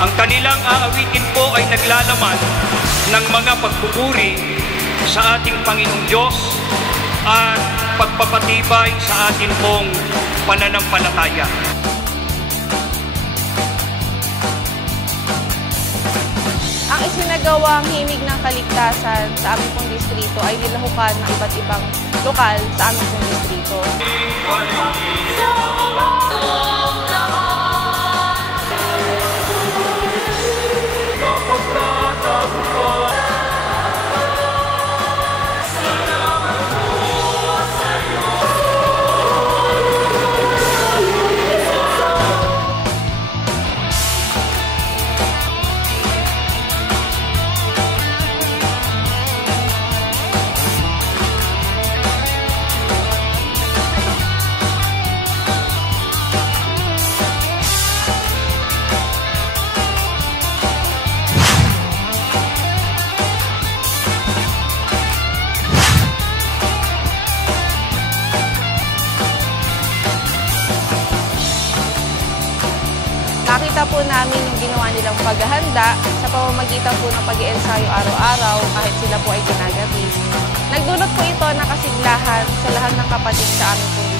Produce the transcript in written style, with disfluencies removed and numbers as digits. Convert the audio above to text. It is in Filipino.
Ang kanilang aawitin po ay naglalaman ng mga pagpupuri sa ating Panginoong Diyos at pagpapatibay sa ating pong pananampalataya. Ang isinagawang himig ng kaligtasan sa aming pong distrito ay nilahukan ng iba't ibang lokal sa aming pong distrito. Nakita po namin yung ginawa nilang paghahanda sa pamamagitan po ng pag-iensayo araw-araw kahit sila po ay ginagabi. Nagdulot po ito ng kasiglahan sa lahat ng kapatid sa aming pong